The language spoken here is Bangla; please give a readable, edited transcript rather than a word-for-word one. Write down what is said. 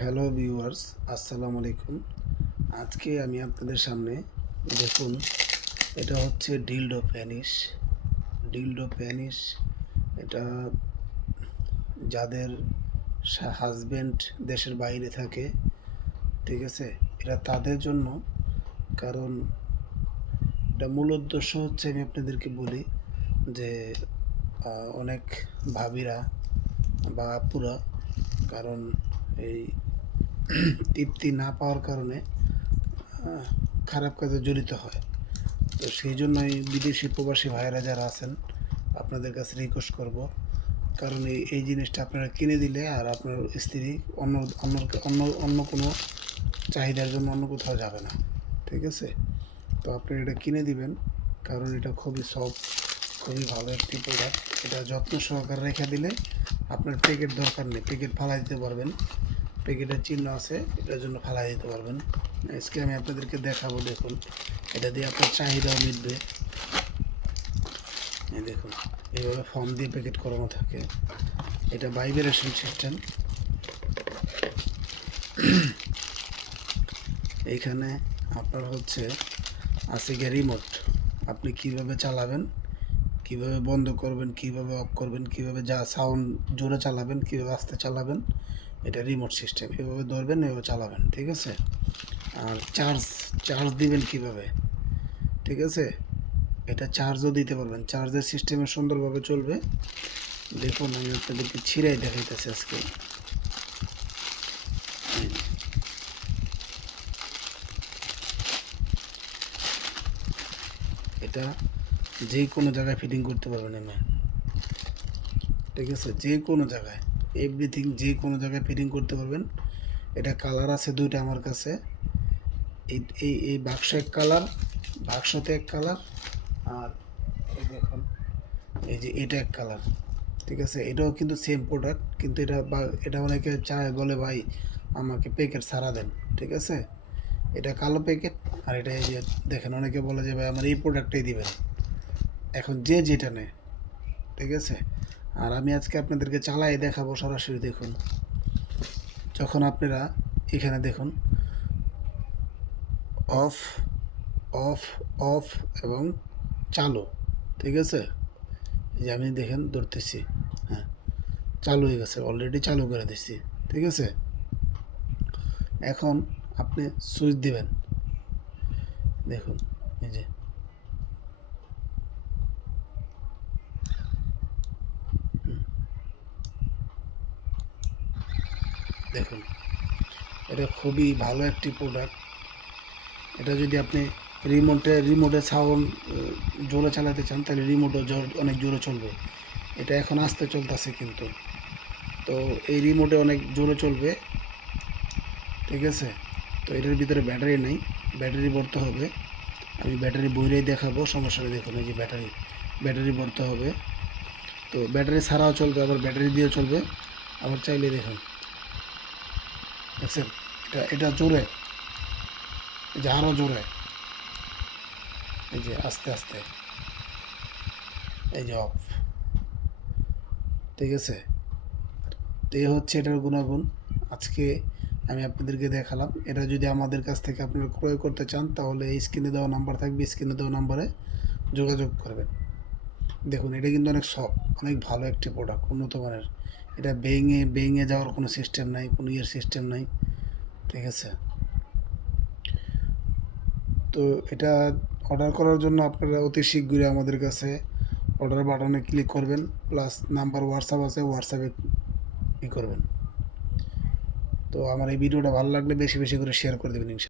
হ্যালো ভিউয়ার্স, আসসালামু আলাইকুম। আজকে আমি আপনাদের সামনে দেখুন, এটা হচ্ছে ডিলডো প্যানিশ। এটা যাদের হাজবেন্ড দেশের বাইরে থাকে, ঠিক আছে, এটা তাদের জন্য। কারণ এটা মূল উদ্দেশ্য হচ্ছে, আমি আপনাদেরকে বলি যে অনেক ভাবিরা বা আপুরা, কারণ এই তৃপ্তি না পাওয়ার কারণে খারাপ কাজে জড়িত হয়। তো সেই জন্যই বিদেশি প্রবাসী ভাইয়েরা যারা আছেন, আপনাদের কাছে রিকোয়েস্ট করব, কারণ এই জিনিসটা আপনারা কিনে দিলে আর আপনার স্ত্রী অন্য অন্য অন্য অন্য কোনো চাহিদার জন্য অন্য কোথাও যাবে না, ঠিক আছে। তো আপনি এটা কিনে দিবেন, কারণ এটা খুবই সফট, খুবই ভালো একটি প্রোডাক্ট। এটা যত্ন সহকারে রেখে দিলে আপনার প্যাকেট দরকার নেই, প্যাকেট ফালাই দিতে পারবেন। প্যাকেটের চিহ্ন আছে, এটার জন্য ফালাই দিতে পারবেন। আজকে আমি আপনাদেরকে দেখাবো, দেখুন, এটা দিয়ে আপনার চাহিদাও মিটবে। এই দেখুন, এইভাবে ফর্ম দিয়ে প্যাকেট করানো থাকে। এটা ভাইব্রেশন সিস্টেম। এইখানে আপনার হচ্ছে আছে গিয়ে রিমোট। আপনি কিভাবে চালাবেন, কিভাবে বন্ধ করবেন, কিভাবে অফ করবেন, কিভাবে যা সাউন্ড জোরে চালাবেন, কিভাবে আস্তে চালাবেন, এটা রিমোট সিস্টেম। এভাবে ধরবেন, এভাবে চালাবেন, ঠিক আছে। আর চার্জ দিবেন কিভাবে, ঠিক আছে। এটা চার্জও দিতে পারবেন, চার্জের সিস্টেমে সুন্দরভাবে চলবে। দেখুন, আমি আপনাদেরকে ছিঁড়াই দেখাইতেছি আজকে। এটা যে কোনো জায়গায় ফিটিং করতে পারবেন এমনি, ঠিক আছে, যে কোনো জায়গায়, এভরিথিং যে কোনো জায়গায় ফিটিং করতে পারবেন। এটা কালার আছে দুইটা আমার কাছে। এই এই এই বাক্স এক কালার, বাক্সতে এক কালার, আর এই দেখুন, এই যে এটা এক কালার, ঠিক আছে। এটাও কিন্তু সেম প্রোডাক্ট, কিন্তু এটা অনেকে চায়, বলে ভাই আমাকে প্যাকেট ছাড়া দেন, ঠিক আছে। এটা কালো প্যাকেট, আর এটা এই যে দেখেন, অনেকে বলে যে ভাই আমার এই প্রোডাক্টটাই দিবেন। এখন যে যেটা নেয়, ঠিক আছে। আর আমি আজকে আপনাদেরকে চালাই দেখাবো সরাসরি। দেখুন, যখন আপনারা এখানে দেখুন, অফ অফ অফ এবং চালু, ঠিক আছে। যে আমি দেখেন ধরতেছি, হ্যাঁ, চালু হয়ে গেছে, অলরেডি চালু করে দিচ্ছি, ঠিক আছে। এখন আপনি সুইচ দিবেন, দেখুন, এই যে দেখুন, এটা খুবই ভালো একটি প্রোডাক্ট। এটা যদি আপনি রিমোটে সাউন্ড জোরে চালাতে চান, তাহলে রিমোটও অনেক জোরে চলবে। এটা এখন আস্তে চলতেছে কিন্তু, তো এই রিমোটে অনেক জোরে চলবে, ঠিক আছে। তো এটার ভিতরে ব্যাটারি নেই, ব্যাটারি ভরতে হবে। আমি ব্যাটারি বইরেই দেখাবো, সমস্যা নেই। দেখুন, এই যে ব্যাটারি ভরতে হবে। তো ব্যাটারি ছাড়াও চলবে, আবার ব্যাটারি দিয়েও চলবে। আবার চাইলে দেখুন, দেখছেন, এটা জোরে, এই যে আরও জোরে, এই যে আস্তে আস্তে, এই যে অফ, ঠিক আছে। তো এই হচ্ছে এটার গুণাগুণ। আজকে আমি আপনাদেরকে দেখালাম। এটা যদি আমাদের কাছ থেকে আপনারা ক্রয় করতে চান, তাহলে এই স্ক্রিনে দেওয়া নাম্বার থাকবে, স্ক্রিনে দেওয়া নাম্বারে যোগাযোগ করবেন। দেখুন, এটা কিন্তু অনেক সফট, অনেক ভালো একটি প্রোডাক্ট, উন্নত মানের। এটা ভেঙে যাওয়ার কোনো সিস্টেম নাই, কোনো সিস্টেম নাই, ঠিক আছে। তো এটা অর্ডার করার জন্য আপনারা অতি শীঘ্রই আমাদের কাছে অর্ডার বাটনে ক্লিক করবেন, প্লাস নাম্বার হোয়াটসঅ্যাপ আছে, হোয়াটসঅ্যাপে করবেন। তো আমার এই ভিডিওটা ভালো লাগলে বেশি বেশি করে শেয়ার করে দেবেন, ইনশাআল্লাহ।